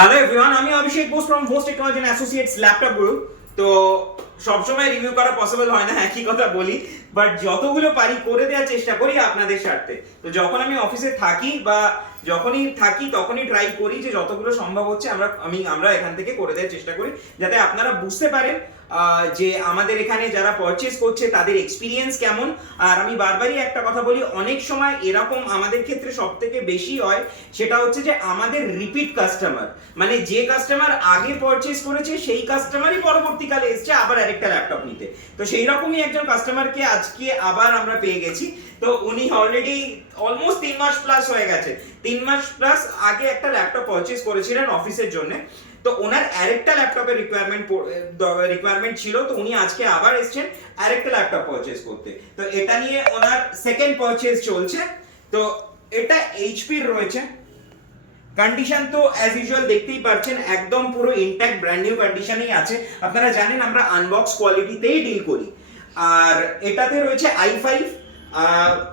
Hello everyone আমি Abhishek Bose from Bose technology associates laptop group তো সবসময় review করা পসিবল হয় না, একই কথা বলি। বাট যতগুলো পারি করে দেওয়ার চেষ্টা করি আপনাদের স্বার্থে। তো যখন আমি অফিসে থাকি বা যখনই থাকি, তখনই ট্রাই করি যে যতগুলো সম্ভব হচ্ছে আমরা, আমি, আমরা এখান থেকে করে দেওয়ার চেষ্টা করি। যাতে আপনারা বুঝতে পারেন যে আমাদের এখানে যারা পারচেস করছে, তাদের এক্সপিরিয়েন্স কেমন। আর আমি বারবারই একটা কথা বলি, অনেক সময় এরকম আমাদের ক্ষেত্রে সব থেকে বেশি হয়, সেটা হচ্ছে যে আমাদের রিপিট কাস্টমার মানে যে কাস্টমার আগে পারচেস করেছে, সেই কাস্টমারই পরবর্তীকালে এসছে, আবার আরেকটা ল্যাপটপ নিতে। তো সেই রকমই একজন কাস্টমারকে আজকে আবার আমরা পেয়ে গেছি। তো উনি অলরেডি অলমোস্ট তিন মাস প্লাস হয়ে গেছে। তিন মাস প্লাস আগে একটা ল্যাপটপ পারচেস করেছিলেন অফিসের জন্য। তো ওনার আরেকটা ল্যাপটপের রিকোয়ারমেন্ট রিকোয়ারমেন্ট ছিল। তো উনি আজকে আবার এসেছেন আরেকটা ল্যাপটপ পারচেস করতে। তো এটা নিয়ে ওনার সেকেন্ড পারচেস চলছে। তো এটা এইচপির রয়েছে। কন্ডিশন তো অ্যাজ ইউজুয়াল দেখতেই পাচ্ছেন একদম পুরো ইনট্যাক্ট ব্র্যান্ড নিউ কন্ডিশনেই আছে। আপনারা জানেন, আমরা আনবক্স কোয়ালিটিতেই ডিল করি। আর এটাতে রয়েছে I five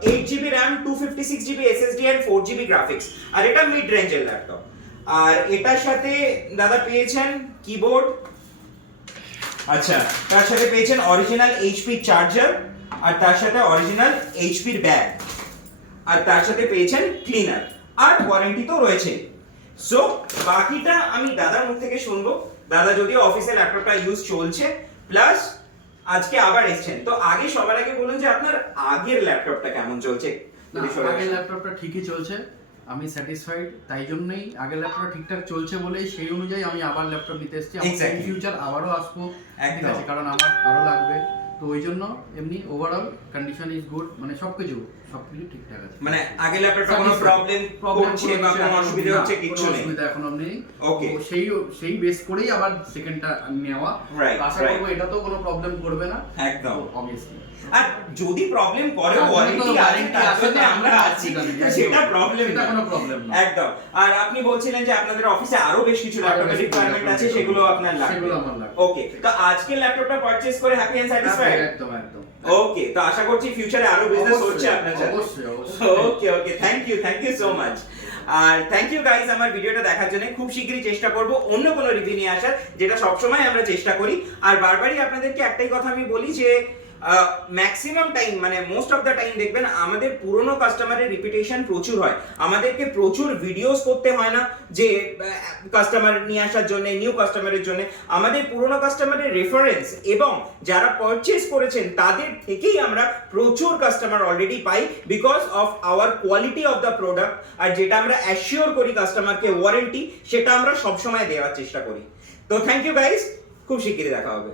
eight GB RAM two fifty six GB SSD and four GB graphics আর এটা মিড রেঞ্জের ল্যাপটপ আর এটার সাথে দাদা পেয়েছেন কিবোর্ড আচ্ছা তার সাথে পেয়েছেন অরিজিনাল এইচপি চার্জার আর তার সাথে অরিজিনাল এইচপির ব্যাগ আর তার সাথে পেয়েছেন ক্লিনার আর ওয়ারেন্টি তো রয়েছে। সো বাকিটা আমি দাদার মুখ থেকে শুনব। দাদা যদিও অফিসে ল্যাপটপটা ইউজ চলছে প্লাস আজকে আবার এসছেন। তো আগে সবার আগে বলুন যে আপনার আগের ল্যাপটপটা কেমন চলছে? আগের ল্যাপটপটা ঠিকই চলছে। আমি স্যাটিসফাইড তাই জন্যই আগের ল্যাপটপটা ঠিকঠাক চলছে বলেই সেই অনুযায়ী আমি আবার ল্যাপটপ নিতে এসেছি। আমি. ফিউচার আবারও আসব। ঠিক আছে কারণ আমার আরও লাগবে। তো ওই জন্য এমনি ওভারঅল কন্ডিশন ইজ গুড মানে সবকিছু সবকিছু ঠিকঠাক আছে মানে আগের ল্যাপটপটা কোনো. প্রবলেম করছে বা কোনো অসুবিধা হচ্ছে কিচ্ছু নেই অসুবিধা এখনও নেই Okay. তো সেই সেই বেস করেই আবার সেকেন্ডটা নেওয়া আশা. করব এটাতেও কোনো প্রবলেম করবে না একদম। অবভিয়াসলি আর যদি প্রবলেম করে হ্যাঁ, ওয়ারেন্টি তো জন্য তো আমরা আমরা আছি তো। সেটা প্রবলেম সেটা কোনো problem না। একদম আর আপনি বলছিলেন যে আপনাদের অফিসে আরও বেশ কিছু আরও ল্যাপটপের রিকোয়ারমেন্ট আছে সেগুলো আপনার লাগবে সেগুলো আমার লাগবে। ওকে তো আজকে ল্যাপটপটা পারচেজ করে হ্যাপি এন্ড স্যাটিসফাইড একদম একদম। ওকে তো আশা করছি ফিউচারে আরও বিজনেস হচ্ছে আপনার সাথে। অবশ্যই, অবশ্যই। Okay okay thank you thank you so much R thank you guys আমার ভিডিওটা দেখার জন্য। খুব শীঘ্রই চেষ্টা করব অন্য কোনো রিভিউ নিয়ে আসার যেটা সবসময় আমরা চেষ্টা করি। আর বারবারই আপনাদেরকে একটাই কথা আমি বলি যে ম্যাক্সিমাম টাইম মানে মোস্ট অফ দ্য টাইম দেখবেন আমাদের পুরনো কাস্টমারের রিপিটেশন প্রচুর হয়। আমাদেরকে প্রচুর ভিডিওস করতে হয় না যে কাস্টমার নিয়ে আসার জন্য নিউ কাস্টমারের জন্য। আমাদের পুরনো কাস্টমারের রেফারেন্স এবং যারা পারচেস করেছেন, তাদের থেকেই আমরা প্রচুর customer already pi because of our quality of the product আর যেটা আমরা অ্যাসিওর করি কাস্টমারকে ওয়ারেন্টি সেটা আমরা সবসময় দেওয়ার চেষ্টা করি। তো থ্যাংক ইউ গাইস খুব শিগগিরই দেখা হবে।